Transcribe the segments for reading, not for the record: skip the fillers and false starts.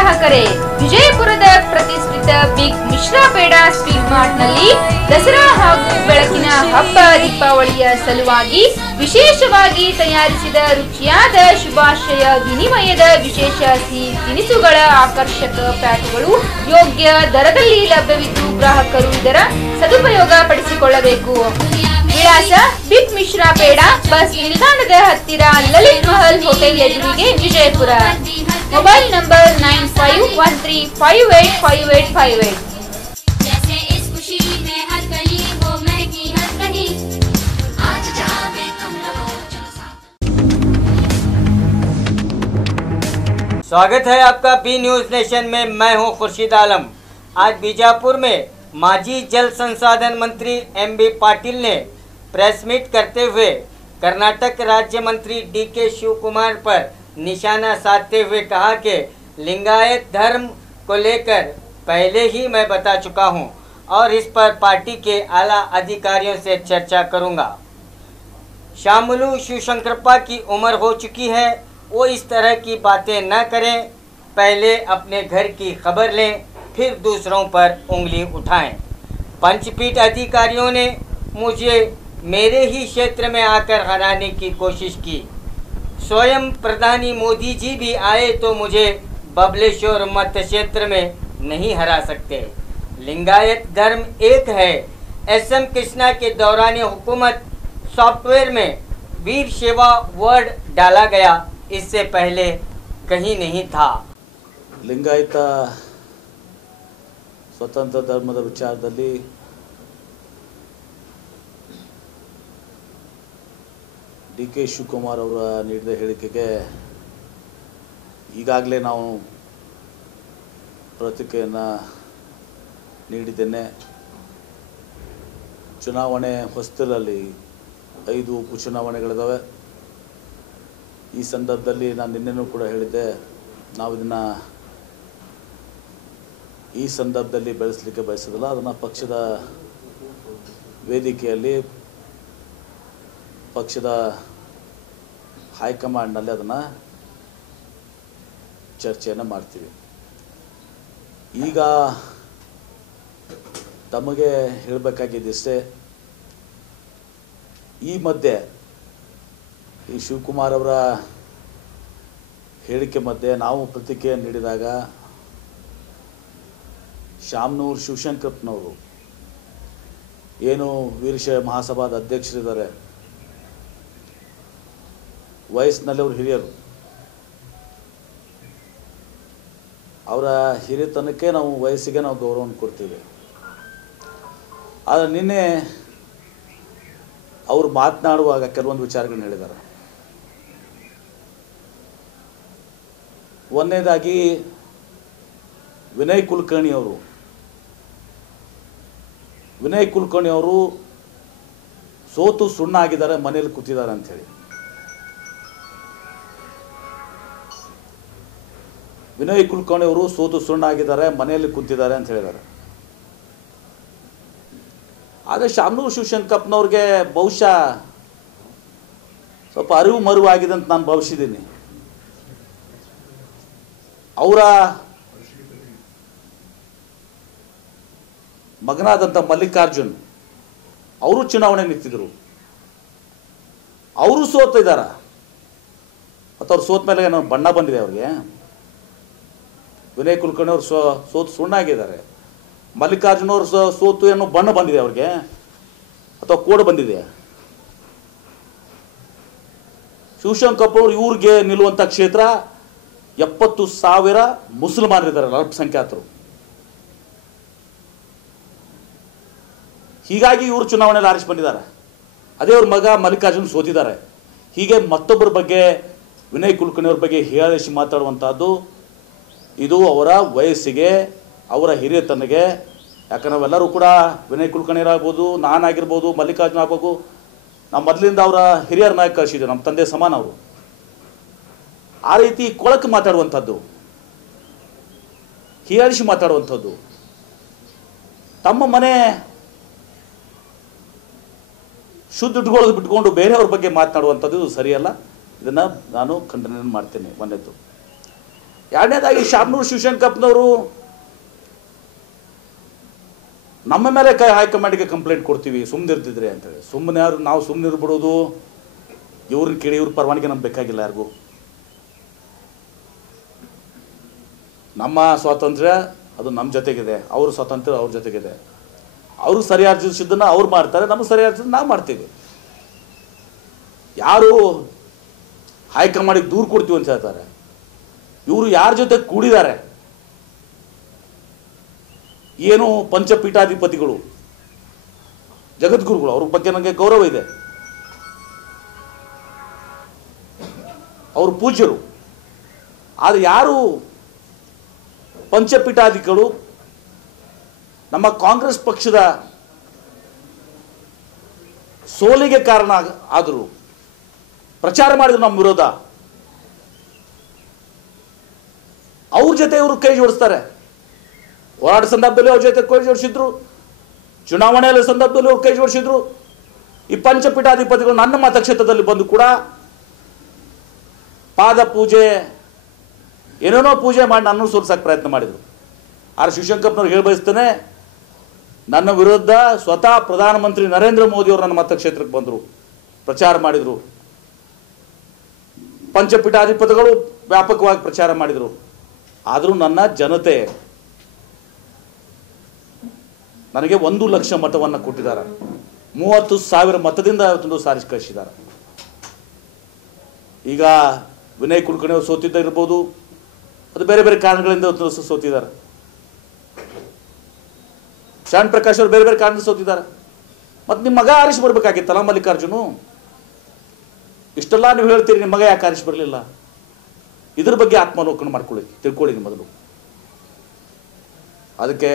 ಗ್ರಾಹಕರೇ, ವಿಜಯಪುರದ ಪ್ರತಿಷ್ಠಿತ big Mishra peda sweet mart ನಲ್ಲಿ ದಸರಾ ಹಾಗೂ ಬೆಳಕಿನ ಹಬ್ಬ ದೀಪಾವಳಿಯ ಸಲುವಾಗಿ ವಿಶೇಷವಾಗಿ ತಯಾರಿಸಿದ ರುಚಿಯಾದ ಶುಭಾಶಯ ವಿನಿಮಯದ ವಿಶೇಷ ಸಿಹಿ ತಿನಿಸುಗಳ ಆಕರ್ಷಕ ಪ್ಯಾಕ್ಗಳು ಯೋಗ್ಯ ದರದಲ್ಲಿ ಲಭ್ಯವಿದ್ದು ಗ್ರಾಹಕರು ಇದರ ಸದುಪಯೋಗ ಪಡಿಸಿಕೊಳ್ಳಬೇಕು. ವಿಳಾಸ ಬಿಗ್ ಮಿಶ್ರಾ ಪೇಡ, ಬಸ್ ನಿಲ್ದಾಣದ ಹತ್ತಿರ, ಲಲಿತ್ ಮಹಲ್ ಹೋಟೆಲ್ ಎದುರಿಗೆ, ವಿಜಯಪುರ. Mobile number 9513585858. स्वागत है आपका बी न्यूज नेशन में। मैं हूं खुर्शीद आलम। आज बीजापुर में माजी जल संसाधन मंत्री एम.बी. पाटिल ने प्रेस मीट करते हुए कर्नाटक राज्य मंत्री डी.के. शिवकुमार पर निशाना साधते हुए कहा कि लिंगायत धर्म को लेकर पहले ही मैं बता चुका हूं और इस पर पार्टी के आला अधिकारियों से चर्चा करूंगा। शामुलू शिवशंकरप्पा की उम्र हो चुकी है, वो इस तरह की बातें न करें। पहले अपने घर की खबर लें, फिर दूसरों पर उंगली उठाएं। पंचपीठ अधिकारियों ने मुझे मेरे ही क्षेत्र में आकर हराने की कोशिश की। स्वयं प्रधानी मोदी जी भी आए तो मुझे बबलेश्वर मत क्षेत्र में नहीं हरा सकते। लिंगायत धर्म एक है। एस.एम. कृष्णा के दौरान हुकूमत सॉफ्टवेयर में वीर सेवा वर्ड डाला गया, इससे पहले कहीं नहीं था। लिंगायत स्वतंत्र धर्मದ ವಿಚಾರದಲ್ಲಿ ಡಿ.ಕೆ. ಶಿವಕುಮಾರ್ ಅವರ ನೀಡಿದ ಹೇಳಿಕೆಗೆ ಈಗಾಗಲೇ ನಾವು ಪ್ರತಿಕ್ರಿಯೆಯನ್ನು ನೀಡಿದ್ದೇನೆ. ಚುನಾವಣೆ ಹೊಸ್ತಿಲಲ್ಲಿ 5 ಉಪಚುನಾವಣೆಗಳಿದ್ದಾವೆ. ಈ ಸಂದರ್ಭದಲ್ಲಿ ನಾನು ನಿನ್ನೆನೂ ಕೂಡ ಹೇಳಿದ್ದೆ, ನಾವು ಇದನ್ನು ಈ ಸಂದರ್ಭದಲ್ಲಿ ಬೆಳೆಸಲಿಕ್ಕೆ ಬಯಸೋದಿಲ್ಲ. ಅದನ್ನು ಪಕ್ಷದ ವೇದಿಕೆಯಲ್ಲಿ ಪಕ್ಷದ ಹೈಕಮಾಂಡ್ನಲ್ಲಿ ಅದನ್ನು ಚರ್ಚೆಯನ್ನು ಮಾಡ್ತೀವಿ. ಈಗ ತಮಗೆ ಹೇಳಬೇಕಾಗಿದ್ದಿಷ್ಟೇ, ಈ ಮಧ್ಯೆ ಈ ಶಿವಕುಮಾರ್ ಅವರ ಹೇಳಿಕೆ ಮಧ್ಯೆ ನಾವು ಪ್ರತಿಕ್ರಿಯೆ ನೀಡಿದಾಗ ಶಾಮನೂರು ಶಿವಶಂಕರಪ್ಪನವರು ಏನು ವೀರಶೈವ ಮಹಾಸಭಾದ ಅಧ್ಯಕ್ಷರಿದ್ದಾರೆ, ವಯಸ್ಸಿನಲ್ಲಿ ಅವರು ಹಿರಿಯರು, ಅವರ ಹಿರಿತನಕ್ಕೆ ನಾವು ವಯಸ್ಸಿಗೆ ನಾವು ಗೌರವವನ್ನು ಕೊಡ್ತೀವಿ. ಆದರೆ ನಿನ್ನೆ ಅವರು ಮಾತನಾಡುವಾಗ ಕೆಲವೊಂದು ವಿಚಾರಗಳನ್ನ ಹೇಳಿದ್ದಾರೆ. ಒಂದನೇದಾಗಿ ವಿನಯ್ ಕುಲಕರ್ಣಿ ಅವರು ಸೋತು ಸುಣ್ಣ ಆಗಿದ್ದಾರೆ, ಮನೆಯಲ್ಲಿ ಕೂತಿದ್ದಾರೆ ಅಂಥೇಳಿ. ವಿನಯ್ ಕುಲಕರ್ಣಿ ಅವರು ಸೋತು ಸುಣ್ಣ ಆಗಿದ್ದಾರೆ, ಮನೆಯಲ್ಲಿ ಕೂತಿದ್ದಾರೆ ಅಂತ ಹೇಳಿದ್ದಾರೆ. ಆದರೆ ಶಾಮನೂರು ಶಿವಶಂಕರಪ್ಪನವ್ರಿಗೆ ಬಹುಶಃ ಸ್ವಲ್ಪ ಅರಿವು ಮರುವಾಗಿದೆ ಅಂತ ನಾನು ಭಾವಿಸಿದ್ದೀನಿ. ಅವರ ಮಗನಾದಂಥ ಮಲ್ಲಿಕಾರ್ಜುನ್ ಅವರು ಚುನಾವಣೆ ನಿಂತಿದ್ರು, ಅವರು ಸೋತಿದ್ದಾರೆ. ಮತ್ತು ಅವ್ರು ಸೋತ ಮೇಲೆ ಏನೋ ಬಣ್ಣ ಬಂದಿದೆ ಅವ್ರಿಗೆ. ವಿನಯ್ ಕುಲಕರ್ಣಿ ಅವರು ಸೋತು ಸುಣ್ಣಾಗಿದ್ದಾರೆ. ಮಲ್ಲಿಕಾರ್ಜುನ್ ಅವರು ಸೋತು ಏನೋ ಬಣ್ಣ ಬಂದಿದೆ ಅವ್ರಿಗೆ, ಅಥವಾ ಕೋಡ್ ಬಂದಿದೆ. ಶಿವಶಂಕರಪ್ಪನವರು ಇವ್ರಿಗೆ ನಿಲ್ಲುವಂಥ ಕ್ಷೇತ್ರ 70,000 ಮುಸಲ್ಮಾನರಿದ್ದಾರೆ, ಅಲ್ಪಸಂಖ್ಯಾತರು. ಹೀಗಾಗಿ ಇವರು ಚುನಾವಣೆಯಲ್ಲಿ ಆರಿಸಿ ಬಂದಿದ್ದಾರೆ. ಅದೇ ಅವ್ರ ಮಗ ಮಲ್ಲಿಕಾರ್ಜುನ್ ಸೋತಿದ್ದಾರೆ. ಹೀಗೆ ಮತ್ತೊಬ್ಬರ ಬಗ್ಗೆ, ವಿನಯ್ ಕುಲಕರ್ಣಿ ಅವ್ರ ಬಗ್ಗೆ ಹೀಯಾಳಿಸಿ ಮಾತಾಡುವಂಥದ್ದು ಇದು ಅವರ ವಯಸ್ಸಿಗೆ, ಅವರ ಹಿರಿಯತನಗೆ. ಯಾಕಂದ್ರೆ ನಾವೆಲ್ಲರೂ ಕೂಡ ವಿನಯ್ ಕುಲಕರ್ಣಿರಾಗ್ಬೋದು, ನಾನಾಗಿರ್ಬೋದು, ಮಲ್ಲಿಕಾರ್ಜುನ್ ಆಗ್ಬೋದು, ನಾವು ಮೊದಲಿಂದ ಅವರ ಹಿರಿಯರ ನಾಯಕ ಕಳಿಸಿದ್ದೇವೆ, ನಮ್ಮ ತಂದೆ ಸಮಾನ ಅವರು. ಆ ರೀತಿ ಕೊಳಕು ಮಾತಾಡುವಂಥದ್ದು, ಹೀಯಾಳಿಸಿ ಮಾತಾಡುವಂಥದ್ದು, ತಮ್ಮ ಮನೆ ಶುದ್ಧ ಬಿಟ್ಕೊಂಡು ಬೇರೆಯವ್ರ ಬಗ್ಗೆ ಮಾತನಾಡುವಂಥದ್ದು ಸರಿಯಲ್ಲ. ಇದನ್ನು ನಾನು ಖಂಡನೆ ಮಾಡ್ತೇನೆ. ಒಂದನೇದು. ಎರಡನೇದಾಗಿ ಶಾಮನೂರು ಶಿವಶಂಕರಪ್ಪನವರು ನಮ್ಮ ಮೇಲೆ ಹೈಕಮಾಂಡ್ಗೆ ಕಂಪ್ಲೇಂಟ್ ಕೊಡ್ತೀವಿ ಸುಮ್ಮನಿರ್ತಿದ್ರಿ ಅಂತೇಳಿ. ಸುಮ್ಮನೆ ನಾವು ಸುಮ್ಮನಿರ್ಬಿಡೋದು, ಇವ್ರನ್ನ ಕೇಳಿ ಇವ್ರ ಪರವಾನಗಿ ನಮ್ಗೆ ಬೇಕಾಗಿಲ್ಲ ಯಾರಿಗೂ. ನಮ್ಮ ಸ್ವಾತಂತ್ರ್ಯ ಅದು ನಮ್ಮ ಜೊತೆಗಿದೆ, ಅವ್ರ ಸ್ವಾತಂತ್ರ್ಯ ಅವ್ರ ಜೊತೆಗಿದೆ. ಅವರು ಸರಿಯಾರ್ಜಿಸಿದ್ದನ್ನು ಅವ್ರು ಮಾಡ್ತಾರೆ, ನಮಗೆ ಸರಿಯಾರ್ಜಿಸಿದ್ದು ನಾವು ಮಾಡ್ತೀವಿ. ಯಾರು ಹೈಕಮಾಂಡಿಗೆ ದೂರು ಕೊಡ್ತೀವಿ ಅಂತ ಹೇಳ್ತಾರೆ, ಇವರು ಯಾರ ಜೊತೆ ಕೂಡಿದ್ದಾರೆ? ಏನು ಪಂಚಪೀಠಾಧಿಪತಿಗಳು, ಜಗದ್ಗುರುಗಳು, ಅವ್ರ ಬಗ್ಗೆ ನನಗೆ ಗೌರವ ಇದೆ, ಅವರು ಪೂಜ್ಯರು. ಆದರೆ ಯಾರು ಪಂಚಪೀಠಾಧಿಗಳು ನಮ್ಮ ಕಾಂಗ್ರೆಸ್ ಪಕ್ಷದ ಸೋಲಿಗೆ ಕಾರಣ ಆದರು, ಪ್ರಚಾರ ಮಾಡಿದ್ರು ನಮ್ಮ ವಿರೋಧ, ಅವ್ರ ಜೊತೆ ಇವರು ಕೈ ಜೋಡಿಸ್ತಾರೆ. ಹೋರಾಟ ಸಂದರ್ಭದಲ್ಲಿ ಅವ್ರ ಜೊತೆ ಕೈ ಜೋಡಿಸಿದ್ರು, ಚುನಾವಣೆಯ ಸಂದರ್ಭದಲ್ಲಿ ಅವ್ರು ಕೈ ಜೋಡಿಸಿದ್ರು. ಈ ಪಂಚಪೀಠಾಧಿಪತಿಗಳು ನನ್ನ ಮತಕ್ಷೇತ್ರದಲ್ಲಿ ಬಂದು ಕೂಡ ಪಾದ ಪೂಜೆ ಏನೇನೋ ಪೂಜೆ ಮಾಡಿ ನನ್ನನ್ನು ಸೋಲ್ಸಕ್ಕೆ ಪ್ರಯತ್ನ ಮಾಡಿದರು. ಆರ್ ಶಿವಶಂಕರಪ್ಪನವ್ರು ಹೇಳಿ ಬಯಸ್ತೇನೆ, ನನ್ನ ವಿರುದ್ಧ ಸ್ವತಃ ಪ್ರಧಾನಮಂತ್ರಿ ನರೇಂದ್ರ ಮೋದಿ ಅವರು ನನ್ನ ಮತಕ್ಷೇತ್ರಕ್ಕೆ ಬಂದರು, ಪ್ರಚಾರ ಮಾಡಿದರು. ಪಂಚಪೀಠಾಧಿಪತಿಗಳು ವ್ಯಾಪಕವಾಗಿ ಪ್ರಚಾರ ಮಾಡಿದರು. ಆದರೂ ನನ್ನ ಜನತೆ ನನಗೆ 1 ಲಕ್ಷ ಮತವನ್ನು ಕೊಟ್ಟಿದ್ದಾರೆ. 30,000 ಮತದಿಂದ ಇವತ್ತೊಂದು ಸಾರಿಸಿ ಕಳಿಸಿದ್ದಾರೆ. ಈಗ ವಿನಯ್ ಕುಲಕರ್ಣಿ ಅವರು ಸೋತಿದ್ದ ಇರ್ಬೋದು, ಅದು ಬೇರೆ ಬೇರೆ ಕಾರಣಗಳಿಂದ ಇವತ್ತು ಸೋತಿದ್ದಾರೆ. ಶರಣ್ ಪ್ರಕಾಶ್ ಅವರು ಬೇರೆ ಬೇರೆ ಕಾರಣದಿಂದ ಸೋತಿದ್ದಾರೆ. ಮತ್ತು ನಿಮ್ಮ ಮಗ ಆರಿಸಿ ಬರ್ಬೇಕಾಗಿತ್ತಲ್ಲ ಮಲ್ಲಿಕಾರ್ಜುನು. ಇಷ್ಟೆಲ್ಲ ನೀವು ಹೇಳ್ತೀರಿ, ನಿಮ್ಮ ಮಗ ಯಾಕೆ ಆರಿಸಿ ಬರಲಿಲ್ಲ? ಇದ್ರ ಬಗ್ಗೆ ಆತ್ಮಾವಲೋಕನ ಮಾಡ್ಕೊಳ್ಳಿ, ತಿಳ್ಕೊಳ್ಳಿ ನಿಮ್ಮ ಮೊದಲು. ಅದಕ್ಕೆ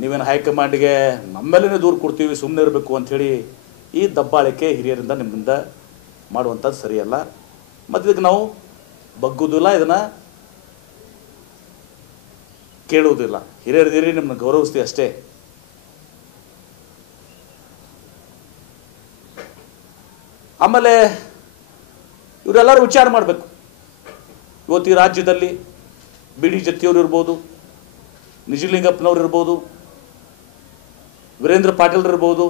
ನೀವೇನು ಹೈಕಮಾಂಡ್ಗೆ ನಮ್ಮೇಲೇ ದೂರು ಕೊಡ್ತೀವಿ ಸುಮ್ಮನೆ ಇರಬೇಕು ಅಂಥೇಳಿ ಈ ದಬ್ಬಾಳಿಕೆ ಹಿರಿಯರಿಂದ ನಿಮ್ಮಿಂದ ಮಾಡುವಂಥದ್ದು ಸರಿಯಲ್ಲ. ಮತ್ತು ಇದಕ್ಕೆ ನಾವು ಬಗ್ಗುವುದಿಲ್ಲ, ಇದನ್ನು ಕೇಳುವುದಿಲ್ಲ. ಹಿರಿಯರಿದ್ದೀರಿ, ನಿಮ್ಮನ್ನ ಗೌರವಿಸ್ತೀವಿ ಅಷ್ಟೇ. ಆಮೇಲೆ ಇವರೆಲ್ಲರೂ ವಿಚಾರ ಮಾಡಬೇಕು. ಇವತ್ತು ಈ ರಾಜ್ಯದಲ್ಲಿ ಬಿ ಡಿ ಜತ್ತಿಯವರು ಇರ್ಬೋದು, ನಿಜಲಿಂಗಪ್ಪನವ್ರು ಇರ್ಬೋದು, ವೀರೇಂದ್ರ ಪಾಟೀಲ್ ಇರ್ಬೋದು,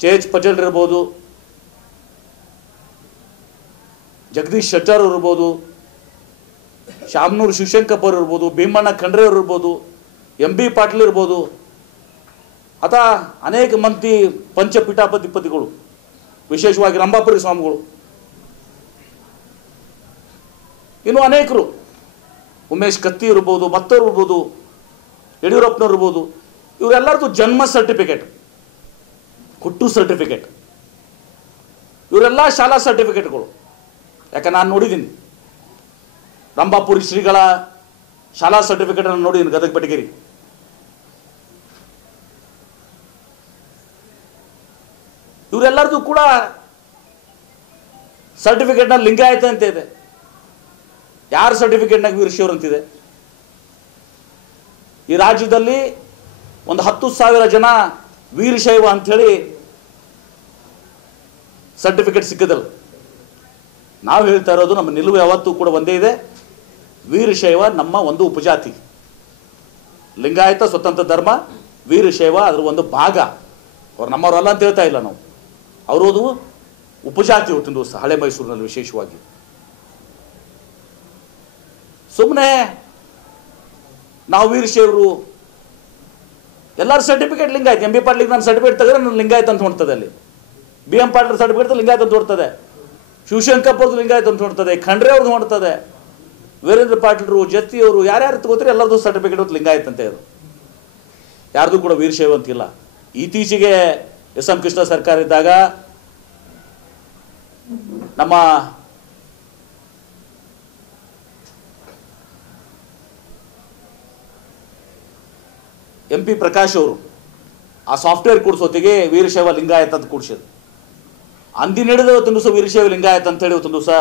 ಚೇಜ್ ಪಟೇಲ್ ಇರ್ಬೋದು, ಜಗದೀಶ್ ಶೆಟ್ಟರ್ ಅವರು ಇರ್ಬೋದು, ಶಾಮನೂರು ಶಿವಶಂಕರಪ್ಪ ಅವರು ಇರ್ಬೋದು, ಭೀಮಣ್ಣ ಖಂಡ್ರೆ ಅವರು ಇರ್ಬೋದು, ಎಂ ಬಿ ಪಾಟೀಲ್ ಇರ್ಬೋದು, ಅಥವಾ ಅನೇಕ ಮಂದಿ ಪಂಚಪೀಠಾಧಿಪತಿಗಳು, ವಿಶೇಷವಾಗಿ ರಂಭಾಪುರಿ ಸ್ವಾಮಿಗಳು, ಇನ್ನು ಅನೇಕರು, ಉಮೇಶ್ ಕತ್ತಿ ಇರ್ಬೋದು, ಮತ್ತವ್ರು ಇರ್ಬೋದು, ಯಡಿಯೂರಪ್ಪನವ್ರು ಇರ್ಬೋದು, ಇವರೆಲ್ಲರದು ಜನ್ಮ ಸರ್ಟಿಫಿಕೇಟ್, ಹುಟ್ಟು ಸರ್ಟಿಫಿಕೇಟ್, ಇವರೆಲ್ಲ ಶಾಲಾ ಸರ್ಟಿಫಿಕೇಟ್ಗಳು. ಯಾಕೆ ನಾನು ನೋಡಿದ್ದೀನಿ, ರಂಭಾಪುರಿ ಶ್ರೀಗಳ ಶಾಲಾ ಸರ್ಟಿಫಿಕೇಟ್ ಅನ್ನು ನೋಡಿದ್ದೀನಿ ಗದಗ ಬೆಟಗೇರಿ. ಇವರೆಲ್ಲರದು ಕೂಡ ಸರ್ಟಿಫಿಕೇಟ್ನ ಲಿಂಗಾಯತ ಅಂತ ಇದೆ. ಯಾರ ಸರ್ಟಿಫಿಕೇಟ್ನಾಗ ವೀರಶೈವರು ಅಂತಿದೆ? ಈ ರಾಜ್ಯದಲ್ಲಿ ಒಂದು 10,000 ಜನ ವೀರಶೈವ ಅಂಥೇಳಿ ಸರ್ಟಿಫಿಕೇಟ್ ಸಿಕ್ಕಿದಲ್ಲ. ನಾವು ಹೇಳ್ತಾ ಇರೋದು, ನಮ್ಮ ನಿಲುವು ಯಾವತ್ತೂ ಕೂಡ ಒಂದೇ ಇದೆ, ವೀರಶೈವ ನಮ್ಮ ಒಂದು ಉಪಜಾತಿ. ಲಿಂಗಾಯತ ಸ್ವತಂತ್ರ ಧರ್ಮ, ವೀರಶೈವ ಅದರ ಒಂದು ಭಾಗ. ಅವ್ರು ನಮ್ಮವರಲ್ಲ ಅಂತ ಹೇಳ್ತಾ ಇಲ್ಲ ನಾವು, ಅವರದು ಉಪಜಾತಿ. ಇವತ್ತಿನ ದಿವಸ ಹಳೆ ಮೈಸೂರಿನಲ್ಲಿ ವಿಶೇಷವಾಗಿ ಸುಮ್ಮನೆ ನಾವು ವೀರಶೈವರು ಎಲ್ಲರ certificate Lingayat. M B Patil ನಾನು ಸರ್ಟಿಫಿಕೇಟ್ ತೆಗೆದ್ರೆ ನನ್ನ ಲಿಂಗಾಯತ್ ಅಂತ ಹೊಡ್ತದೆ, ಅಲ್ಲಿ B M Patil certificate Lingayat ಅಂತ ಹೊಡ್ತದೆ, ಶಿವಶಂಕರಪ್ಪ ಅವ್ರದ್ದು ಲಿಂಗಾಯತ್ ಅಂತ ಹೊಡ್ತದೆ, ಖಂಡ್ರೆ ಅವ್ರದ್ದು ಹೊಡ್ತದೆ, ವೀರೇಂದ್ರ ಪಾಟೀಲ್ರು, ಜತ್ತಿಯವರು, ಯಾರ್ಯಾರು ತಗೋತಾರೆ ಎಲ್ಲರದ್ದು ಸರ್ಟಿಫಿಕೇಟ್ ಲಿಂಗಾಯತ್ ಅಂತ ಇದು. ಯಾರ್ದು ಕೂಡ ವೀರಶೈವ ಅಂತಿಲ್ಲ. ಇತ್ತೀಚೆಗೆ ಎಸ್ ಎಂ ಕೃಷ್ಣ ಸರ್ಕಾರ ಇದ್ದಾಗ ನಮ್ಮ ಎಂ ಪಿ ಪ್ರಕಾಶ್ ಅವರು ಆ ಸಾಫ್ಟ್ವೇರ್ ಕೂಡಿಸೋತ್ತಿಗೆ ವೀರಶೈವ ಲಿಂಗಾಯತ್ ಅಂತ ಕೂಡಿಸಿದ್ರು. ಅಂದಿನ ಹಿಡಿದು ಇವತ್ತೊಂದು ದಿವಸ ವೀರಶೈವ ಲಿಂಗಾಯತ್ ಅಂತೇಳಿ ಇವತ್ತೊಂದು ದಿವಸ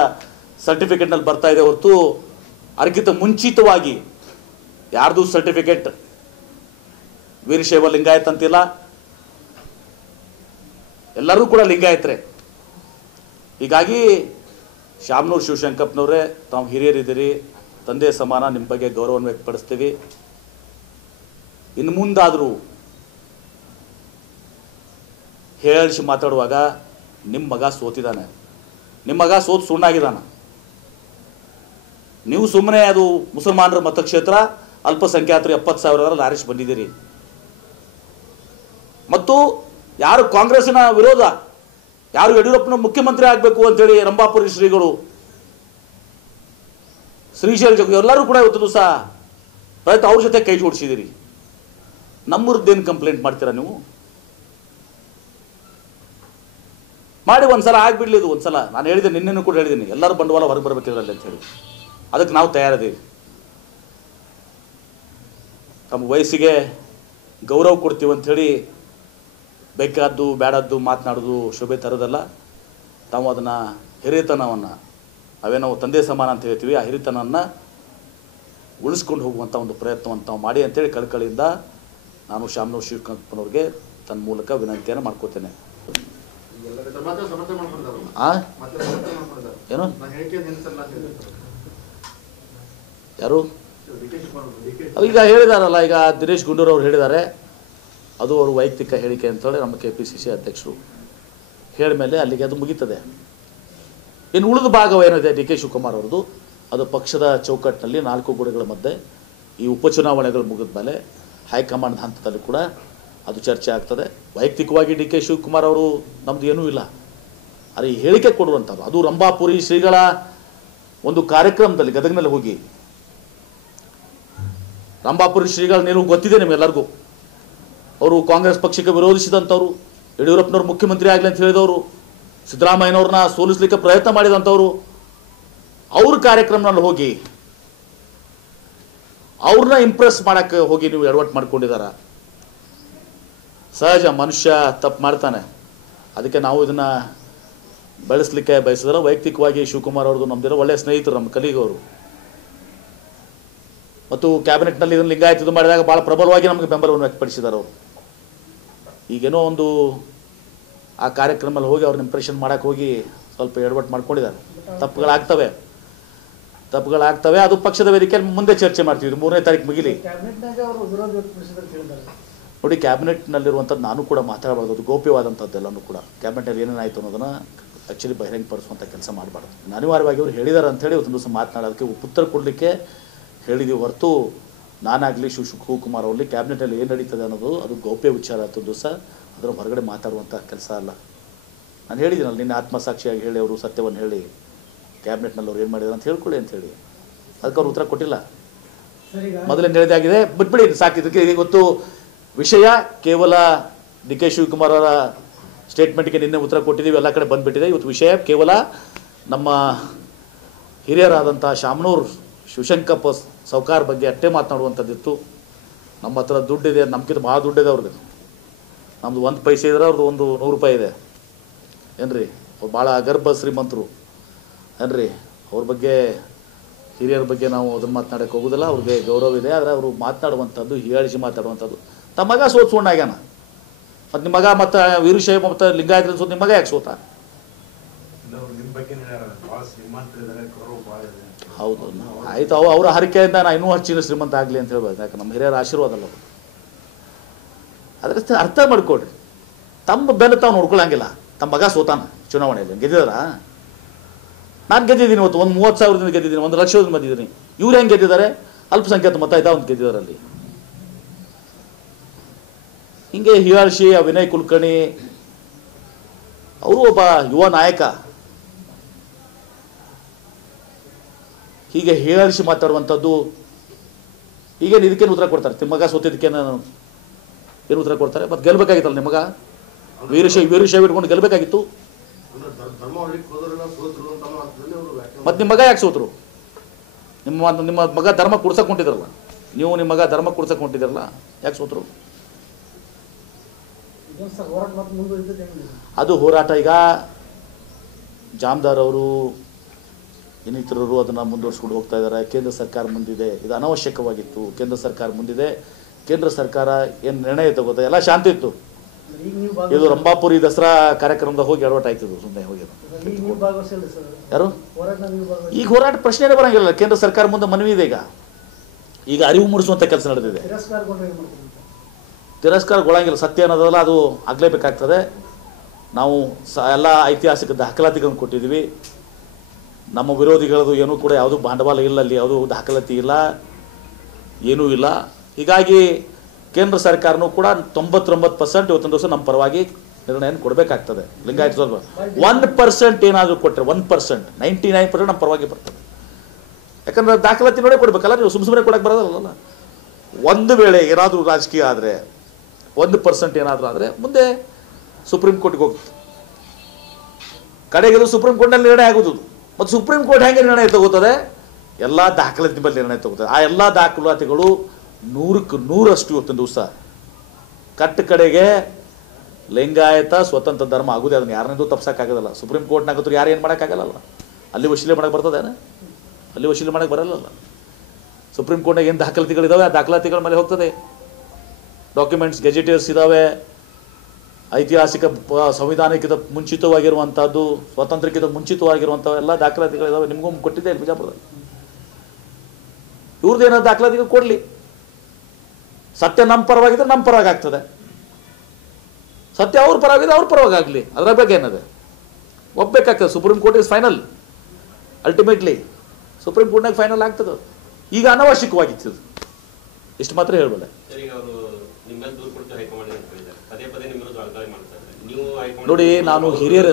ಸರ್ಟಿಫಿಕೇಟ್ನಲ್ಲಿ ಬರ್ತಾ ಇದೆ ಹೊರತು ಅದಕ್ಕಿಂತ ಮುಂಚಿತವಾಗಿ ಯಾರ್ದು ಸರ್ಟಿಫಿಕೇಟ್ ವೀರಶೈವ ಲಿಂಗಾಯತ್ ಅಂತಿಲ್ಲ. ಎಲ್ಲರೂ ಕೂಡ ಲಿಂಗಾಯತರೇ. ಹೀಗಾಗಿ ಶಾಮನೂರು ಶಿವಶಂಕಪ್ಪನವರೇ, ತಾವು ಹಿರಿಯರಿದ್ದೀರಿ, ತಂದೆ ಸಮಾನ, ನಿಮ್ಮ ಬಗ್ಗೆ ಗೌರವವನ್ನು ವ್ಯಕ್ತಪಡಿಸ್ತೀವಿ. ಇನ್ನು ಮುಂದಾದರೂ ಹೇಳಿಸಿ ಮಾತಾಡುವಾಗ ನಿಮ್ಮ ಮಗ ಸೋತಿದ್ದಾನೆ, ನಿಮ್ಮ ಮಗ ಸೋತು ಸುಣ್ಣಾಗಿದ್ದಾನೆ. ನೀವು ಸುಮ್ಮನೆ ಅದು ಮುಸಲ್ಮಾನರ ಮತಕ್ಷೇತ್ರ, ಅಲ್ಪಸಂಖ್ಯಾತರು 70,000 ಆರಿಸಿ ಬಂದಿದ್ದೀರಿ. ಮತ್ತು ಯಾರು ಕಾಂಗ್ರೆಸ್ಸಿನ ವಿರೋಧ, ಯಾರು ಯಡಿಯೂರಪ್ಪನ ಮುಖ್ಯಮಂತ್ರಿ ಆಗಬೇಕು ಅಂತೇಳಿ ರಂಭಾಪುರಿ ಶ್ರೀಗಳು, ಶ್ರೀಶೈಲ ಎಲ್ಲರೂ ಕೂಡ ಇವತ್ತು ದಿವಸ ಪ್ರಯತ್ನ ಅವ್ರ ಜೊತೆ ಕೈ ಜೋಡಿಸಿದ್ದೀರಿ. ನಮ್ಮೂರದ್ದೇನು ಕಂಪ್ಲೇಂಟ್ ಮಾಡ್ತೀರಾ ನೀವು? ಮಾಡಿ ಒಂದ್ಸಲ ಆಗ್ಬಿಡ್ಲಿ. ಇದು ಒಂದ್ಸಲ ನಾನು ಹೇಳಿದೆ, ನಿನ್ನೆನೂ ಕೂಡ ಹೇಳಿದ್ದೀನಿ, ಎಲ್ಲರೂ ಬಂಡವಾಳ ಹೊರಗೆ ಬರಬೇಕಿದ್ರಲ್ಲಿ ಅಂತ ಹೇಳಿ. ಅದಕ್ಕೆ ನಾವು ತಯಾರಿದ್ದೀವಿ. ತಮ್ಮ ವಯಸ್ಸಿಗೆ ಗೌರವ ಕೊಡ್ತೀವಿ ಅಂಥೇಳಿ ಬೇಕಾದ್ದು ಬೇಡದ್ದು ಮಾತನಾಡೋದು ಶೋಭೆ ತರೋದಲ್ಲ. ತಾವು ಅದನ್ನು ಹಿರಿತನವನ್ನು, ನಾವೇನೋ ತಂದೆ ಸಮಾನ ಅಂತ ಹೇಳ್ತೀವಿ, ಆ ಹಿರಿತನವನ್ನು ಉಳಿಸ್ಕೊಂಡು ಹೋಗುವಂಥ ಒಂದು ಪ್ರಯತ್ನವನ್ನು ತಾವು ಮಾಡಿ ಅಂತೇಳಿ ಕಳಕಳಿಯಿಂದ ನಾನು ಶಾಮನೂರು ಶಿವಶಂಕಪ್ಪನವ್ರಿಗೆ ತನ್ನ ಮೂಲಕ ವಿನಂತಿಯನ್ನು ಮಾಡ್ಕೋತೇನೆ. ಏನು ಯಾರು ಈಗ ಹೇಳಿದಾರಲ್ಲ, ಈಗ ದಿನೇಶ್ ಗುಂಡೂರಾವ್ ಅವರು ಹೇಳಿದ್ದಾರೆ, ಅದು ಅವರು ವೈಯಕ್ತಿಕ ಹೇಳಿಕೆ ಅಂತೇಳಿ ನಮ್ಮ KPCC ಅಧ್ಯಕ್ಷರು ಹೇಳಿದ ಮೇಲೆ ಅಲ್ಲಿಗೆ ಅದು ಮುಗೀತದೆ. ಇನ್ನು ಉಳಿದ ಭಾಗವೇನಿದೆ DK ಶಿವಕುಮಾರ್ ಅವ್ರದ್ದು, ಅದು ಪಕ್ಷದ ಚೌಕಟ್ಟಿನಲ್ಲಿ 4 ಗೋಡೆಗಳ ಮಧ್ಯೆ ಈ ಉಪಚುನಾವಣೆಗಳು ಮುಗಿದ ಮೇಲೆ ಹೈಕಮಾಂಡ್ ಹಂತದಲ್ಲಿ ಕೂಡ ಅದು ಚರ್ಚೆ ಆಗ್ತದೆ. ವೈಯಕ್ತಿಕವಾಗಿ DK ಶಿವಕುಮಾರ್ ಅವರು ನಮ್ಮದು ಏನೂ ಇಲ್ಲ, ಆದರೆ ಈ ಹೇಳಿಕೆ ಕೊಡುವಂಥದ್ದು ಅದು ರಂಭಾಪುರಿ ಶ್ರೀಗಳ ಒಂದು ಕಾರ್ಯಕ್ರಮದಲ್ಲಿ ಗದಗನಲ್ಲಿ ಹೋಗಿ, ರಂಭಾಪುರಿ ಶ್ರೀಗಳ ನೀವು ಗೊತ್ತಿದೆ ನಿಮ್ಮೆಲ್ಲರಿಗೂ, ಅವರು ಕಾಂಗ್ರೆಸ್ ಪಕ್ಷಕ್ಕೆ ವಿರೋಧಿಸಿದಂಥವ್ರು, ಯಡಿಯೂರಪ್ಪನವ್ರು ಮುಖ್ಯಮಂತ್ರಿ ಆಗಲಿ ಅಂತ ಹೇಳಿದವರು, ಸಿದ್ದರಾಮಯ್ಯನವ್ರನ್ನ ಸೋಲಿಸಲಿಕ್ಕೆ ಪ್ರಯತ್ನ ಮಾಡಿದಂಥವ್ರು, ಅವ್ರ ಕಾರ್ಯಕ್ರಮನಲ್ಲಿ ಹೋಗಿ ಅವ್ರನ್ನ ಇಂಪ್ರೆಸ್ ಮಾಡೋಕ್ಕೆ ಹೋಗಿ ನೀವು ಎಡವಟ್ಟು ಮಾಡ್ಕೊಂಡಿದ್ದಾರ. ಸಹಜ, ಮನುಷ್ಯ ತಪ್ಪು ಮಾಡ್ತಾನೆ. ಅದಕ್ಕೆ ನಾವು ಇದನ್ನು ಬೆಳೆಸಲಿಕ್ಕೆ ಬಯಸಿದ್ರೆ ವೈಯಕ್ತಿಕವಾಗಿ ಶಿವಕುಮಾರ್ ಅವ್ರದ್ದು ನಮ್ಮದಿರೋ ಒಳ್ಳೆಯ ಸ್ನೇಹಿತರು, ನಮ್ಮ ಕಲೀಗವರು. ಮತ್ತು ಕ್ಯಾಬಿನೆಟ್ನಲ್ಲಿ ಇದನ್ನು ಲಿಂಗಾಯತ ಇದು ಮಾಡಿದಾಗ ಭಾಳ ಪ್ರಬಲವಾಗಿ ನಮಗೆ ಬೆಂಬಲವನ್ನು ವ್ಯಕ್ತಪಡಿಸಿದ್ದಾರೆ ಅವರು. ಈಗೇನೋ ಒಂದು ಆ ಕಾರ್ಯಕ್ರಮದಲ್ಲಿ ಹೋಗಿ ಅವ್ರನ್ನ ಇಂಪ್ರೆಷನ್ ಮಾಡೋಕ್ಕೆ ಹೋಗಿ ಸ್ವಲ್ಪ ಎಡವಟ್ಟು ಮಾಡ್ಕೊಂಡಿದ್ದಾರೆ. ತಪ್ಪುಗಳಾಗ್ತವೆ. ಅದು ಪಕ್ಷದ ವೇದಿಕೆಯಲ್ಲಿ ಮುಂದೆ ಚರ್ಚೆ ಮಾಡ್ತೀವಿ. 3ನೇ ತಾರೀಕು ಮುಗಿಲಿ. ನೋಡಿ, ಕ್ಯಾಬಿನೆಟ್ನಲ್ಲಿರುವಂಥದ್ದು ನಾನು ಕೂಡ ಮಾತಾಡಬಾರ್ದು, ಅದು ಗೌಪ್ಯವಾದಂಥದ್ದೆಲ್ಲನೂ ಕೂಡ. ಕ್ಯಾಬಿನೆಟಲ್ಲಿ ಏನೇನಾಯಿತು ಅನ್ನೋದನ್ನು ಆ್ಯಕ್ಚುಲಿ ಬಹಿರಂಗಪಡಿಸುವಂಥ ಕೆಲಸ ಮಾಡಬಾರ್ದು. ಅನಿವಾರ್ಯವಾಗಿ ಅವರು ಹೇಳಿದ್ದಾರೆ ಅಂಥೇಳಿ ಒಂದು ದಿವಸ ಮಾತನಾಡೋದಕ್ಕೆ ಉತ್ತರ ಕೊಡಲಿಕ್ಕೆ ಹೇಳಿದ್ದೀವಿ ಹೊರತು, ನಾನಾಗಲಿ ಶಿವಕುಮಾರ್ ಅವರಲ್ಲಿ ಕ್ಯಾಬಿನೆಟಲ್ಲಿ ಏನು ನಡೀತದೆ ಅನ್ನೋದು ಅದು ಗೌಪ್ಯ ವಿಚಾರ. ಹತ್ತು ದಿವಸ ಅದರ ಹೊರಗಡೆ ಮಾತಾಡುವಂಥ ಕೆಲಸ ಅಲ್ಲ. ನಾನು ಹೇಳಿದ್ದೀನಲ್ಲ ನಿನ್ನೆ, ಆತ್ಮಸಾಕ್ಷಿಯಾಗಿ ಹೇಳಿ ಅವರು ಸತ್ಯವನ್ನು ಹೇಳಿ ಕ್ಯಾಬಿನೆಟ್ನಲ್ಲಿ ಅವ್ರು ಏನು ಮಾಡಿದ್ದಾರೆ ಅಂತ ಹೇಳ್ಕೊಳ್ಳಿ ಅಂತ ಹೇಳಿ. ಅದಕ್ಕೆ ಅವ್ರು ಉತ್ತರ ಕೊಟ್ಟಿಲ್ಲ. ಮೊದಲೇ ಹೇಳಿದಾಗಿದೆ, ಬಿಟ್ಬಿಡಿ ಸಾಕಿದ್ದಕ್ಕೆ. ಇವತ್ತು ವಿಷಯ ಕೇವಲ DK ಶಿವಕುಮಾರ್ ಅವರ ಸ್ಟೇಟ್ಮೆಂಟ್ಗೆ ನಿನ್ನೆ ಉತ್ತರ ಕೊಟ್ಟಿದ್ದೀವಿ, ಎಲ್ಲ ಕಡೆ ಬಂದುಬಿಟ್ಟಿದೆ. ಇವತ್ತು ವಿಷಯ ಕೇವಲ ನಮ್ಮ ಹಿರಿಯರಾದಂಥ ಶಾಮನೂರು ಶಿವಶಂಕಪ್ಪ ಸೌಕಾರ್ ಬಗ್ಗೆ ಅಷ್ಟೇ ಮಾತನಾಡುವಂಥದ್ದಿತ್ತು. ನಮ್ಮ ಹತ್ರ ದುಡ್ಡಿದೆ, ನಮ್ಗಿಂತ ಭಾಳ ದುಡ್ಡಿದೆ ಅವ್ರಿಗೆ. ನಮ್ಮದು 1 ಪೈಸೆ ಇದ್ರೆ ಅವ್ರದ್ದು ಒಂದು 100 ರೂಪಾಯಿ ಇದೆ ಏನ್ರಿ. ಅವ್ರು ಭಾಳ ಅಗರ್ಭ ಶ್ರೀಮಂತರು ಏನ್ರಿ. ಅವ್ರ ಬಗ್ಗೆ, ಹಿರಿಯರ ಬಗ್ಗೆ ನಾವು ಅದನ್ನು ಮಾತನಾಡೋಕ್ಕೆ ಹೋಗೋದಿಲ್ಲ. ಅವ್ರಿಗೆ ಗೌರವ ಇದೆ. ಆದರೆ ಅವರು ಮಾತನಾಡುವಂಥದ್ದು, ಹೀಯಾಳಿಸಿ ಮಾತಾಡುವಂಥದ್ದು. ತಮ್ಮ ಮಗ ಸೋತು ಸುಣ್ಣಾಗ್ಯಾನ, ಮತ್ತು ನಿಮ್ಮ ಮಗ ಮತ್ತು ವೀರಶೈವ ಮತ್ತು ಲಿಂಗಾಯತ ಸೋತು ನಿಮ್ಮ ಮಗ ಯಾಕೆ ಸೋತ? ಹೌದು, ಆಯಿತು. ಅವರ ಹರಿಕೆಯಿಂದ ನಾ ಇನ್ನೂ ಹೆಚ್ಚಿನ ಶ್ರೀಮಂತ ಆಗಲಿ ಅಂತ ಹೇಳ್ಬೋದು. ಯಾಕೆ ನಮ್ಮ ಹಿರಿಯರ ಆಶೀರ್ವಾದ ಅಲ್ಲ. ಅದರ ಅರ್ಥ ಮಾಡ್ಕೊಡ್ರಿ. ತಮ್ಮ ಬೆನ್ನು ತಾವು ನೋಡ್ಕೊಳ್ಳಂಗಿಲ್ಲ. ತಮ್ಮ ಮಗ ಸೋತಾನ ಚುನಾವಣೆಯಲ್ಲಿ, ಗೆದ್ದಿದಾರ? ನಾನು ಗೆದ್ದಿದ್ದೀನಿ ಇವತ್ತು, ಒಂದು 30,000ದಿಂದ ಗೆದ್ದಿದ್ದೀನಿ, 1 ಲಕ್ಷದಿಂದ ಬಂದಿದ್ದೀನಿ. ಇವ್ರು ಹೆಂಗೆ ಗೆದ್ದಿದ್ದಾರೆ? ಅಲ್ಪಸಂಖ್ಯಾತ ಮತ ಆಯ್ತಾ ಒಂದು ಗೆದ್ದಿದ್ದಾರಲ್ಲಿ. ಹಿಂಗೆ ಹೀಯಾಳಿಸಿ ವಿನಯ್ ಕುಲಕರ್ಣಿ ಅವರು ಒಬ್ಬ ಯುವ ನಾಯಕ, ಹೀಗೆ ಹೀಯಾಳಿಸಿ ಮಾತಾಡುವಂಥದ್ದು. ಈಗೇನು ಇದಕ್ಕೇನು ಉತ್ತರ ಕೊಡ್ತಾರೆ? ನಿಮ್ಮ ಮಗ ಸೋತಿದ್ದಕ್ಕೇನು ಏನು ಉತ್ತರ ಕೊಡ್ತಾರೆ? ಮತ್ತು ಗೆಲ್ಲಬೇಕಾಗಿತ್ತಲ್ಲ ನಿಮ್ಮ ಮಗ, ವೀರಶೈವ ಇಟ್ಕೊಂಡು ಗೆಲ್ಲಬೇಕಾಗಿತ್ತು. ಮತ್ತು ನಿಮ್ಮ ಮಗ ಯಾಕೆ ಸೋತರು? ನಿಮ್ಮ ಮಗ ಧರ್ಮ ಕುಡ್ಸಕ್ಕೆ ಹೊಂಟಿದ್ರಲ್ಲ ನೀವು, ನಿಮ್ಮ ಮಗ ಧರ್ಮ ಕುಡ್ಸಕ್ಕೆ ಹೊಂಟಿದ್ರಲ್ಲ, ಯಾಕೆ ಸೋತರು? ಅದು ಹೋರಾಟ. ಈಗ ಜಾಮದಾರ್ ಅವರು ಇನ್ನಿತರರು ಅದನ್ನು ಮುಂದುವರಿಸ್ಕೊಂಡು ಹೋಗ್ತಾ ಇದ್ದಾರೆ. ಕೇಂದ್ರ ಸರ್ಕಾರ ಮುಂದಿದೆ, ಇದು ಅನವಶ್ಯಕವಾಗಿತ್ತು. ಕೇಂದ್ರ ಸರ್ಕಾರ ಮುಂದಿದೆ. ಕೇಂದ್ರ ಸರ್ಕಾರ ಏನು ನಿರ್ಣಯ ತಗೋತ, ಎಲ್ಲ ಶಾಂತಿ ಇತ್ತು. ಇದು ರಂಭಾಪುರಿ ದಸರಾ ಕಾರ್ಯಕ್ರಮದಾಗ ಹೋಗಿ ಎಡವಟ್ಟು ಆಯ್ತಿದ್ದು, ಸುಮ್ಮನೆ ಹೋಗಿದ್ದು. ಯಾರು ಈಗ ಹೋರಾಟ ಪ್ರಶ್ನೆ ಬರಂಗಿಲ್ಲ. ಕೇಂದ್ರ ಸರ್ಕಾರ ಮುಂದೆ ಮನವಿ ಇದೆ. ಈಗ ಅರಿವು ಮೂಡಿಸುವಂಥ ಕೆಲಸ ನಡೆದಿದೆ. ತಿರಸ್ಕಾರಗೊಳ್ಳಂಗಿಲ್ಲ. ಸತ್ಯ ಅನ್ನೋದಲ್ಲ, ಅದು ಆಗಲೇಬೇಕಾಗ್ತದೆ. ನಾವು ಎಲ್ಲ ಐತಿಹಾಸಿಕ ದಾಖಲಾತಿಗಳನ್ನು ಕೊಟ್ಟಿದ್ದೀವಿ. ನಮ್ಮ ವಿರೋಧಿಗಳದು ಏನೂ ಕೂಡ ಯಾವುದೂ ಬಂಡವಾಳ ಇಲ್ಲ, ಅಲ್ಲಿ ಯಾವುದೂ ದಾಖಲಾತಿ ಇಲ್ಲ, ಏನೂ ಇಲ್ಲ. ಹೀಗಾಗಿ ಕೇಂದ್ರ ಸರ್ಕಾರನೂ ಕೂಡ 99% ಇವತ್ತಿನ ದಿವಸ ನಮ್ಮ ಪರವಾಗಿ ನಿರ್ಣಯ ಕೊಡಬೇಕಾಗ್ತದೆ. ಲಿಂಗಾಯತ 1% ಏನಾದರೂ ಕೊಟ್ಟರೆ 1%, 99% ನಮ್ಮ ಪರವಾಗಿ ಬರ್ತದೆ. ಯಾಕಂದ್ರೆ ದಾಖಲಾತಿ ನೋಡೇ ಕೊಡಬೇಕಲ್ಲ, ನೀವು ಸುಮ್ಮನೆ ಕೊಡಕ್ಕೆ ಬರೋದಲ್ಲ. ಒಂದು ವೇಳೆ ಏನಾದರೂ ರಾಜಕೀಯ ಆದರೆ 1% ಏನಾದರೂ ಆದರೆ ಮುಂದೆ ಸುಪ್ರೀಂ ಕೋರ್ಟ್ಗೆ ಹೋಗ್ತದೆ. ಕಡೆಗೆ ಸುಪ್ರೀಂ ಕೋರ್ಟ್ನಲ್ಲಿ ನಿರ್ಣಯ ಆಗೋದು. ಮತ್ತು ಸುಪ್ರೀಂ ಕೋರ್ಟ್ ಹೇಗೆ ನಿರ್ಣಯ ತಗೋತದೆ? ಎಲ್ಲ ದಾಖಲಾತಿ ಮೇಲೆ ನಿರ್ಣಯ ತಗೋತದೆ. ಆ ಎಲ್ಲ ದಾಖಲಾತಿಗಳು 100ಕ್ಕೆ 100% ಇವತ್ತಿನ ದಿವಸ ಕಟ್ಟ ಕಡೆಗೆ ಲಿಂಗಾಯತ ಸ್ವತಂತ್ರ ಧರ್ಮ ಆಗುದೇ. ಅದನ್ನು ಯಾರನ್ನೂ ತಪ್ಸಕ್ಕಾಗೋದಲ್ಲ. ಸುಪ್ರೀಂ ಕೋರ್ಟ್ನಾಗತ್ತರು ಯಾರು ಏನು ಮಾಡೋಕ್ಕಾಗಲ್ಲ. ಅಲ್ಲಿ ವಶೀಲೆ ಮಾಡಕ್ಕೆ ಬರ್ತದೇನೆ? ಅಲ್ಲಿ ವಶೀಲೆ ಮಾಡಕ್ಕೆ ಬರಲ್ಲ. ಸುಪ್ರೀಂ ಕೋರ್ಟ್ನಾಗ ಏನು ದಾಖಲಾತಿಗಳಿದ್ದಾವೆ ಆ ದಾಖಲಾತಿಗಳ ಮೇಲೆ ಹೋಗ್ತದೆ. ಡಾಕ್ಯುಮೆಂಟ್ಸ್, ಗೆಜೆಟಿಯರ್ಸ್ ಇದ್ದಾವೆ. ಐತಿಹಾಸಿಕ ಸಂವಿಧಾನಕ್ಕಿಂತ ಮುಂಚಿತವಾಗಿರುವಂಥದ್ದು, ಸ್ವಾತಂತ್ರ್ಯಕ್ಕಿಂತ ಮುಂಚಿತವಾಗಿರುವಂಥ ಎಲ್ಲ ದಾಖಲಾತಿಗಳಿದ್ದಾವೆ. ನಿಮಗೂ ಕೊಟ್ಟಿದ್ದೆ ಇಲ್ಲಿ ಬಿಜಾಪುರದಲ್ಲಿ. ಇವ್ರದ್ದು ಏನಾದ್ರು ದಾಖಲಾತಿಗಳು ಕೊಡಲಿ. ಸತ್ಯ ನಮ್ಮ ಪರವಾಗಿದ್ರೆ ನಮ್ಮ ಪರವಾಗಿ ಆಗ್ತದೆ, ಸತ್ಯ ಅವ್ರ ಪರವಾಗಿದ್ರೆ ಅವ್ರ ಪರವಾಗಿ ಆಗಲಿ. ಅದರ ಬಗ್ಗೆ ಏನದೆ ಒಪ್ಪಬೇಕಾಗ್ತದೆ. Supreme court is final. Ultimately supreme ಕೋರ್ಟ್ನಾಗ ಫೈನಲ್ ಆಗ್ತದೆ. ಈಗ ಅನವಶ್ಯಕವಾಗಿತ್ತು. ಇಷ್ಟು ಮಾತ್ರ ಹೇಳಬಲ್ಲೆ. ನೋಡಿ, ನಾನು ಹಿರಿಯರ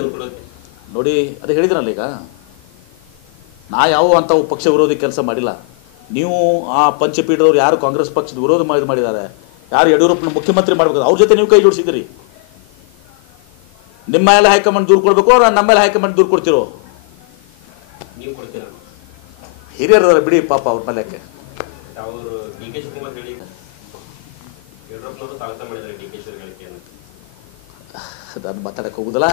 ನೋಡಿ ಅದೇ ಹೇಳಿದ್ರಲ್ಲ. ಈಗ ನಾ ಯಾವ ಅಂತ ಪಕ್ಷ ವಿರೋಧಿ ಕೆಲಸ ಮಾಡಿಲ್ಲ. ನೀವು ಆ ಪಂಚಪೀಠದವ್ರು ಯಾರು ಕಾಂಗ್ರೆಸ್ ಪಕ್ಷದ ವಿರೋಧ ಮಾಡಿದ್ದಾರೆ, ಯಾರು ಯಡಿಯೂರಪ್ಪನ ಮುಖ್ಯಮಂತ್ರಿ ಮಾಡಬೇಕು, ಅವ್ರ ಜೊತೆ ನೀವು ಕೈ ಜೋಡಿಸಿದಿರಿ. ನಿಮ್ಮ ಮೇಲೆ ಹೈಕಮಾಂಡ್ ದೂರ ಕೊಡಬೇಕು, ನಮ್ಮ ಮೇಲೆ ಹೈಕಮಾಂಡ್ ದೂರ ಕೊಡ್ತಿರೋ? ಹಿರಿಯರ ಬಿಡಿ ಪಾಪ ಅವ್ರ ಮೇಲೆ. ಅದನ್ನು ಮಾತಾಡಕ್ಕೆ ಹೋಗುದಿಲ್ಲ.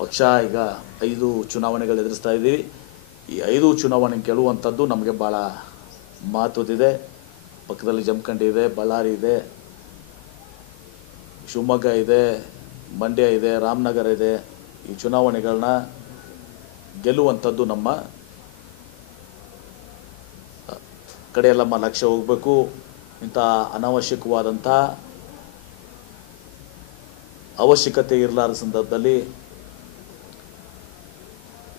ಪಕ್ಷ ಈಗ 5 ಚುನಾವಣೆಗಳು ಎದುರಿಸ್ತಾ ಇದ್ದೀವಿ. ಈ 5 ಚುನಾವಣೆ ಗೆಲ್ಲುವಂಥದ್ದು ನಮಗೆ ಭಾಳ ಮಹತ್ವದಿದೆ. ಪಕ್ಕದಲ್ಲಿ ಜಮಖಂಡಿ ಇದೆ, ಬಳ್ಳಾರಿ ಇದೆ, ಶಿವಮೊಗ್ಗ ಇದೆ, ಮಂಡ್ಯ ಇದೆ, ರಾಮನಗರ ಇದೆ. ಈ ಚುನಾವಣೆಗಳನ್ನ ಗೆಲ್ಲುವಂಥದ್ದು ನಮ್ಮ ಕಡೆಯೆಲ್ಲ ಲಕ್ಷ್ಯ ಹೋಗಬೇಕು. ಇಂಥ ಅನಾವಶ್ಯಕವಾದಂಥ ಅವಶ್ಯಕತೆ ಇರಲಾರ ಸಂದರ್ಭದಲ್ಲಿ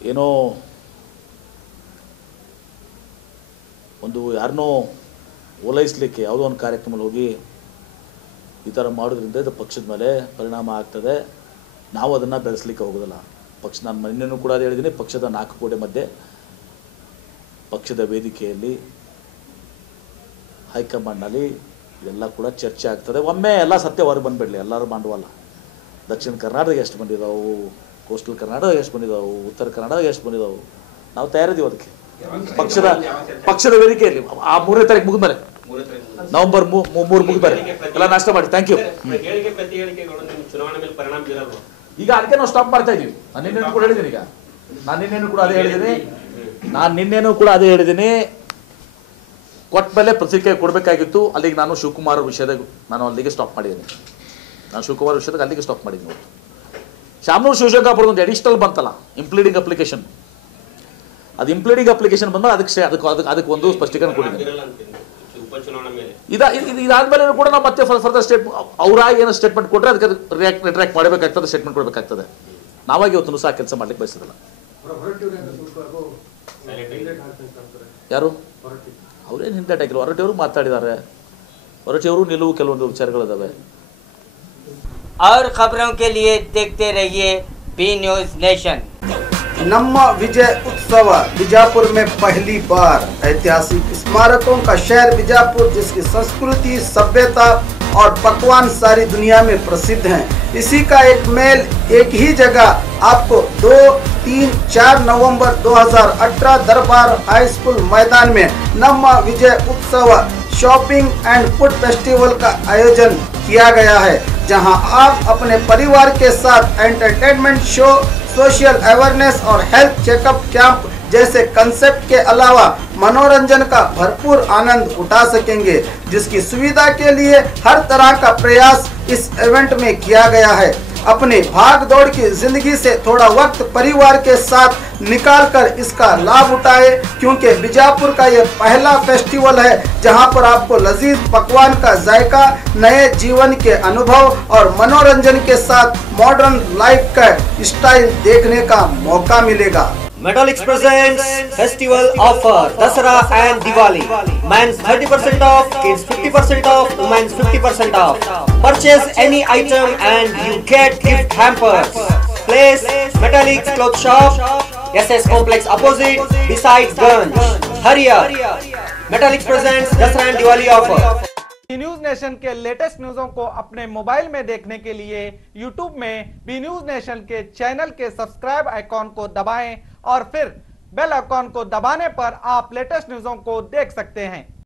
ಏನೋ ಒಂದು ಯಾರನ್ನೋ ಓಲೈಸಲಿಕ್ಕೆ ಯಾವುದೋ ಒಂದು ಕಾರ್ಯಕ್ರಮದಲ್ಲಿ ಹೋಗಿ ಈ ಥರ ಮಾಡೋದ್ರಿಂದ ಇದು ಪಕ್ಷದ ಮೇಲೆ ಪರಿಣಾಮ ಆಗ್ತದೆ. ನಾವು ಅದನ್ನು ಬೆಳೆಸಲಿಕ್ಕೆ ಹೋಗೋದಿಲ್ಲ. ನಾನು ಮೊನ್ನೆನೂ ಕೂಡ ಅದು ಹೇಳಿದ್ದೀನಿ. ಪಕ್ಷದ 4 ಗೋಡೆ ಮಧ್ಯೆ ಪಕ್ಷದ ವೇದಿಕೆಯಲ್ಲಿ ಹೈಕಮಾಂಡ್ನಲ್ಲಿ ಇದೆಲ್ಲ ಕೂಡ ಚರ್ಚೆ ಆಗ್ತದೆ. ಒಮ್ಮೆ ಎಲ್ಲ ಸತ್ಯ ಹೊರಗೆ ಬಂದುಬಿಡಲಿ. ಎಲ್ಲರೂ ಮಾಡುವಲ್ಲ. ದಕ್ಷಿಣ ಕರ್ನಾಟಕ ಎಷ್ಟು ಬಂದಿದ್ದಾವೆ, ಕೋಸ್ಟಲ್ ಕರ್ನಾಟಕ ಎಷ್ಟು ಬಂದಿದ್ದಾವೆ, ಉತ್ತರ ಕರ್ನಾಟಕ ಎಷ್ಟು ಬಂದಿದ್ದಾವೆ, ನಾವು ತಯಾರಿದ್ದೀವಿ ಅದಕ್ಕೆ. ಪಕ್ಷದ ವೇದಿಕೆಯಲ್ಲಿ ಆ 3ನೇ ತಾರೀಕು ಮುಗಿದ್ಮೇಲೆ, ನವೆಂಬರ್ 3 ಮುಗಿದ್ಮೇಲೆ ಎಲ್ಲ ನಾಷ್ಟ ಮಾಡಿ. Thank you. ಈಗ ಅದಕ್ಕೆ ನಾವು ಸ್ಟಾಪ್ ಮಾಡ್ತಾ ಇದ್ದೀವಿ. ನಾನು ನಿನ್ನೇನು ಕೂಡ ಹೇಳಿದ್ದೀನಿ. ನಾನು ನಿನ್ನೇನು ಕೂಡ ಅದೇ ಹೇಳಿದ್ದೀನಿ. ಕೊಟ್ಟ ಮೇಲೆ ಪ್ರತಿಕ್ರಿಯೆ ಕೊಡಬೇಕಾಗಿತ್ತು. ಅಲ್ಲಿಗೆ ನಾನು ಶಿವಕುಮಾರ್ ವಿಷಯದಾಗ ನಾನು ಅಲ್ಲಿಗೆ ಸ್ಟಾಪ್ ಮಾಡಿದ್ದೀನಿ. ಅಲ್ಲಿಗೆ ಸ್ಟಾಪ್ ಮಾಡಿದ್ದೀನಿ. ಶಾಮನೂರು ಶಿವಶಂಕರಪುರದ ಒಂದು ಎಡಿಷನಲ್ ಬಂತಲ್ಲ, ಇಂಪ್ಲೀಡಿಂಗ್ ಅಪ್ಲಿಕೇಶನ್. ಅದು ಇಂಪ್ಲೀಡಿಂಗ್ ಅಪ್ಲಿಕೇಶನ್ ಬಂದ್ಮೇಲೆ ಅದಕ್ಕೆ ಒಂದು ಸ್ಪಷ್ಟೀಕರಣ ಕೊಟ್ಟಿದ್ದೀನಿ. ಇದಾದ್ಮೇಲೆ ಕೂಡ ನಾವು ಮತ್ತೆ ಫರ್ದರ್ ಅವರಾಗಿ ಏನೋ ಸ್ಟೇಟ್ಮೆಂಟ್ ಕೊಟ್ಟರೆ ಅದಕ್ಕೆ ರಿಟ್ರ್ಯಾಕ್ಟ್ ಮಾಡಬೇಕಾಗ್ತದೆ, ಸ್ಟೇಟ್ಮೆಂಟ್ ಕೊಡಬೇಕಾಗ್ತದೆ. ನಾವಾಗಿ ಇವತ್ತು ಸಹ ಕೆಲಸ ಮಾಡ್ಲಿಕ್ಕೆ ಬಯಸೋದಿಲ್ಲ. ಯಾರು ಅವ್ರೇನು ಹಿಂದೇಟ್ ಹಾಕಿಲ್ಲ. ಹೊರಟಿಯವರು ಮಾತಾಡಿದ್ದಾರೆ. ಹೊರಟಿಯವರು ನಿಲುವು ಕೆಲವೊಂದು ವಿಚಾರಗಳಿದಾವೆ. और खबरों के लिए देखते रहिए पी न्यूज नेशन। नम्मा विजय उत्सव बीजापुर में पहली बार। ऐतिहासिक स्मारकों का शहर बीजापुर, जिसकी संस्कृति, सभ्यता और पकवान सारी दुनिया में प्रसिद्ध हैं। इसी का एक मेल एक ही जगह आपको 2, 3, 4 नवंबर 2018 दरबार हाई स्कूल मैदान में नम्मा विजय उत्सव शॉपिंग एंड फूड फेस्टिवल का आयोजन किया गया है, जहां आप अपने परिवार के साथ एंटरटेनमेंट शो, सोशल अवेयरनेस और हेल्थ चेकअप कैंप जैसे कंसेप्ट के अलावा मनोरंजन का भरपूर आनंद उठा सकेंगे, जिसकी सुविधा के लिए हर तरह का प्रयास इस इवेंट में किया गया है। अपने भाग दौड़ की जिंदगी से थोड़ा वक्त परिवार के साथ निकालकर इसका लाभ उठाए, क्योंकि बीजापुर का ये पहला फेस्टिवल है जहां पर आपको लजीज पकवान का जायका, नए जीवन के अनुभव और मनोरंजन के साथ मॉडर्न लाइफ का स्टाइल देखने का मौका मिलेगा। Metallics presents festival offer Dasara and Diwali. Men's 30% off, kids 50% off, women's 50% off. Purchase any item and you get gift hampers. Place Metallics Cloth Shop, SS Complex opposite, beside Ganj. Hurry up! Metallics presents Dasara and Diwali offer. B news nation के latest न्यूज़ों को अपने mobile में देखने के लिए YouTube में B news nation के चैनल के सब्सक्राइब आइकॉन को दबाएं और फिर बेल आइकॉन को दबाने पर आप लेटेस्ट न्यूज़ों को देख सकते हैं।